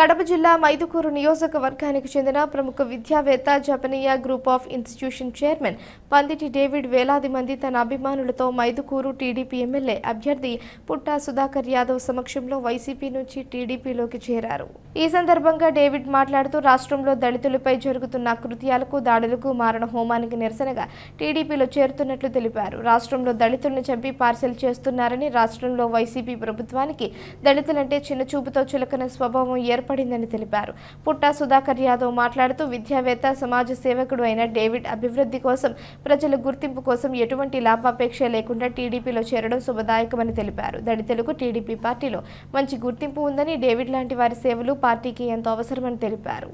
కడప జిల్లా మైదుకూరు నియోజకవర్గానికి చెందిన ప్రముఖ విద్యావేత్త Japaniya group of institution chairman Panditi David వేలాది మంది తన అభిమానులతో మైదుకూరు టీడీపీ ఎమ్మెల్యే అభ్యర్థి పుట్టా సుధాకర్ యాదవ్ సమక్షంలో వైసీపీ నుంచి టీడీపీలోకి చేరారు. ఈ సందర్భంగా డేవిడ్ మాట్లాడుతూ రాష్ట్రంలో దళితులపై జరుగుతున్న కృత్యాలకు దాడులకు మారణ హోమానికి నిరసనగా టీడీపీలో చేరుతున్నట్లు తెలిపారు. రాష్ట్రంలో దళితులను చంపి పార్సెల్ చేస్తున్నారని, రాష్ట్రంలో వైసీపీ ప్రభుత్వానికి దళితులంటే చిన్నచూపుతో చులకన స్వభావం ఏర్పడిందని తెలిపారు. పుట్టా సుధాకర్ యాదవ్ మాట్లాడుతూ విద్యావేత్త, సమాజ సేవకుడు అయిన డేవిడ్ అభివృద్ధి కోసం, ప్రజల గుర్తింపు కోసం ఎటువంటి లాభాపేక్ష లేకుండా టీడీపీలో చేరడం శుభదాయకమని తెలిపారు. దళితులకు టీడీపీ పార్టీలో మంచి గుర్తింపు ఉందని, డేవిడ్ లాంటి వారి సేవలు పార్టీకి ఎంతో అవసరమని తెలిపారు.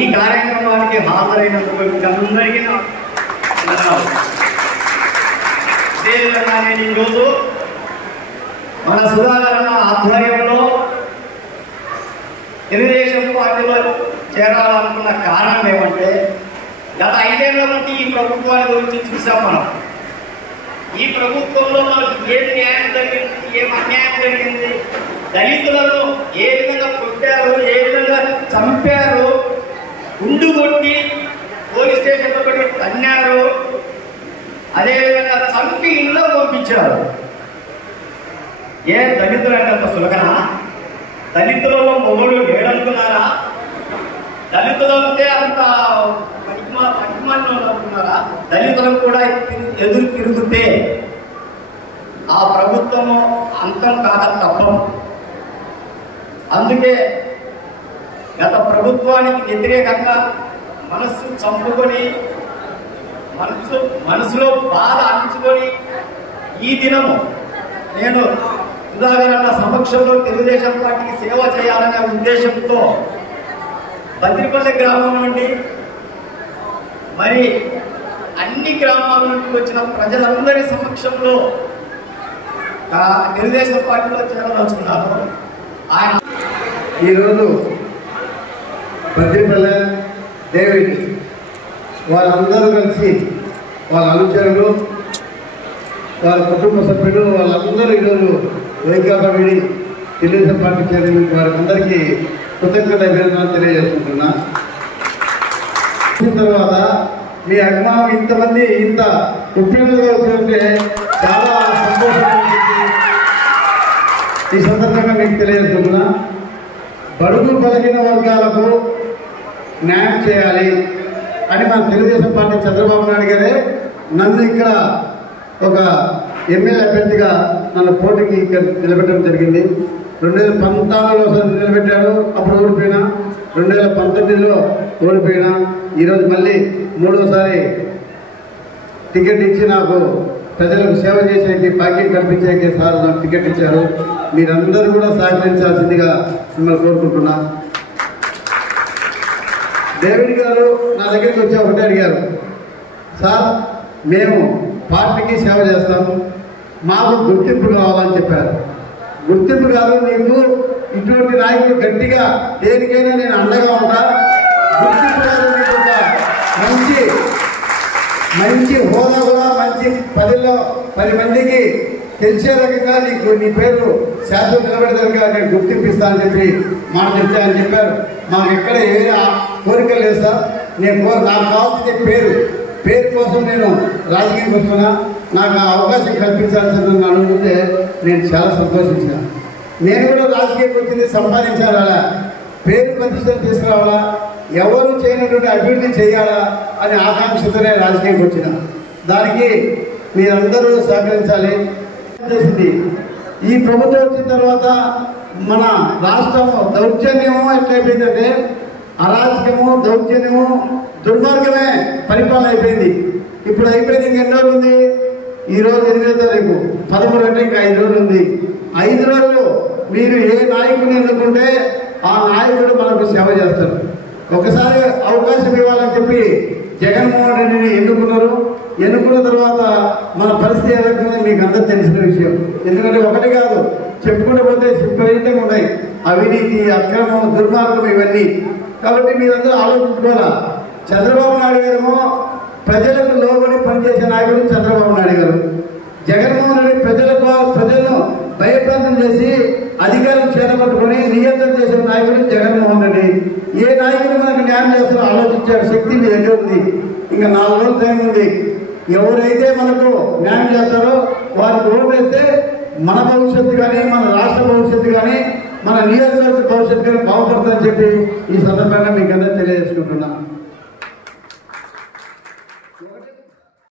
ఈ కార్యక్రమానికి హాజరైనందుకు అందరికీ అదేవిధంగా ఈరోజు మన సుధాకరణ ఆధ్వర్యంలో తెలుగుదేశం పార్టీలో చేరాలనుకున్న కారణం ఏమంటే, గత 5 ఏళ్ల నుండి ఈ ప్రభుత్వాన్ని గురించి చూసాం మనం. ఈ ప్రభుత్వంలో మనకు ఏం న్యాయం జరిగింది, ఏం అన్యాయం జరిగింది, దళితులను ఏ విధంగా కొట్టారు, ఏ విధంగా చంపారు, గుండు కొట్టి పోలీస్ స్టేషన్లో పెట్టి తన్నారు, అదేవిధంగా చంపి ఇళ్ళలో పంపించారు. ఏ దళితులంటే అంత సులకనా? దళితులలో మొగుడు లేడనుకున్నారా? దళితులంటే అంత పనిమాలను అనుకున్నారా? దళితులను కూడా ఎదురు తిరుగుతే ఆ ప్రభుత్వము అంతం కాక తప్పం. అందుకే గత ప్రభుత్వానికి వ్యతిరేకంగా మనస్సు చంపుకొని, మనసులో బాధ అణించుకొని ఈ దినము నేను సుధాకరణ సమక్షంలో తెలుగుదేశం పార్టీకి సేవ చేయాలనే ఉద్దేశంతో బద్రిపల్లి గ్రామం నుండి మరి అన్ని గ్రామాల నుండి వచ్చిన ప్రజలందరి సమక్షంలో తెలుగుదేశం పార్టీలో చేరదలుచుకున్నారు. ఆయన ఈరోజు బద్రిపల్లి డేవిడ్ వాళ్ళందరూ కలిసి, వాళ్ళ అనుచరులు, వాళ్ళ కుటుంబ సభ్యులు, వాళ్ళందరూ ఈరోజు వైకాపా విడి తెలుగుదేశం పార్టీ చేరిన వారందరికీ కృతజ్ఞత అభినందనలు తెలియజేసుకుంటున్నా. తర్వాత మీ అభిమానం ఇంతమంది ఇంత ఉపయోగంగా వచ్చింటే చాలా సంతోషంగా ఈ సందర్భంగా మీకు తెలియజేసుకుంటున్నా. బడుగు బలహీన వర్గాలకు న్యాయం చేయాలి అని మన తెలుగుదేశం పార్టీ చంద్రబాబు నాయుడు గారే నన్ను ఇక్కడ ఒక ఎమ్మెల్యే అభ్యర్థిగా నన్ను పోటీకి ఇక్కడ నిలబెట్టడం జరిగింది. 2014లో నిలబెట్టాడు, అప్పుడు ఓడిపోయినా. 2019లో ఓడిపోయినా. ఈరోజు మళ్ళీ 3వసారి టికెట్ ఇచ్చి నాకు ప్రజలకు సేవ చేసేకి, భాగ్యం కల్పించేకి సార్ నాకు టికెట్ ఇచ్చారు. మీరందరూ కూడా సహకరించాల్సిందిగా మిమ్మల్ని కోరుకుంటున్నా. డేవిడ్ గారు నా దగ్గరికి వచ్చి ఒకటే అడిగారు, సార్ మేము పార్టీకి సేవ చేస్తాం, మాకు గుర్తింపు కావాలని చెప్పారు. గుర్తింపు కాదు, నీకు ఇటువంటి నాయకులు గట్టిగా దేనికైనా నేను అండగా ఉంటా. గుర్తింపు కాదు, నీకు ఒక మంచి హోదా కూడా, మంచి 10 మందికి తెలిసే రకంగా నీకు నీ పేరు శాశ్వత నిలబెడతారుగా నేను గుర్తింపిస్తానని చెప్పి మాట చెప్తానని చెప్పారు. మాకు ఎక్కడ ఏ కోరిక లేదు సార్. నాకు కావాల్సిన పేరు కోసం నేను రాజకీయం వస్తున్నా. నాకు ఆ అవకాశం కల్పించాల్సిందని అనుకుంటే నేను చాలా సంతోషించాను. నేను కూడా రాజకీయం వచ్చింది సంపాదించాలా, పేరు ప్రతిష్టలు తీసుకురావాలా, ఎవరు చేయనటువంటి అభివృద్ధి చేయాలా అనే ఆకాంక్షతోనే రాజకీయంకి వచ్చిన. దానికి మీరందరూ సహకరించాలి. ఈ ప్రభుత్వం వచ్చిన తర్వాత మన రాష్ట్రం దౌర్జన్యము ఎట్లయిపోయిందంటే, అరాచకము, దౌర్జన్యము, దుర్మార్గమే పరిపాలన అయిపోయింది. ఇప్పుడు అయిపోయింది. ఇంకెన్నో ఉంది. ఈరోజు 8వ తారీఖు, 13 అంటే ఇంకా 5 రోజులు ఉంది. 5 రోజులు మీరు ఏ నాయకుని ఎన్నుకుంటే ఆ నాయకుడు మనకు సేవ చేస్తారు. ఒకసారి అవకాశం ఇవ్వాలని చెప్పి జగన్మోహన్ రెడ్డిని ఎన్నుకున్నారు. ఎన్నుకున్న తర్వాత మన పరిస్థితి ఏదైతే మీకు అందరూ తెలిసిన విషయం. ఎందుకంటే ఒకటి కాదు, చెప్పుకుంటూ పోతే విపరీతంగా ఉన్నాయి. అవినీతి, అక్రమం, దుర్మార్గం ఇవన్నీ. కాబట్టి మీరందరూ ఆలోచించుకోవాలా. చంద్రబాబు నాయుడు గారేమో ప్రజలకు లోబడి పనిచేసే నాయకుడు చంద్రబాబు నాయుడు గారు. చేసి అధికారం చేతపట్టుకొని నియంత్రణ చేసే నాయకుడు జగన్మోహన్ రెడ్డి. ఏ నాయకుడు మనకు న్యాయం చేస్తారో ఆలోచించే శక్తి మీ దగ్గర ఉంది. ఇంకా 4 రోజులు టైం ఉంది. ఎవరైతే మనకు న్యాయం చేస్తారో వారికి ఓటు వేస్తే మన భవిష్యత్తు కానీ, మన రాష్ట్ర భవిష్యత్తు కానీ, మన నియోజకవర్గ భవిష్యత్తు కానీ బాగుపడుతుందని చెప్పి ఈ సందర్భంగా మీకు అందరూ తెలియజేసుకుంటున్నాను.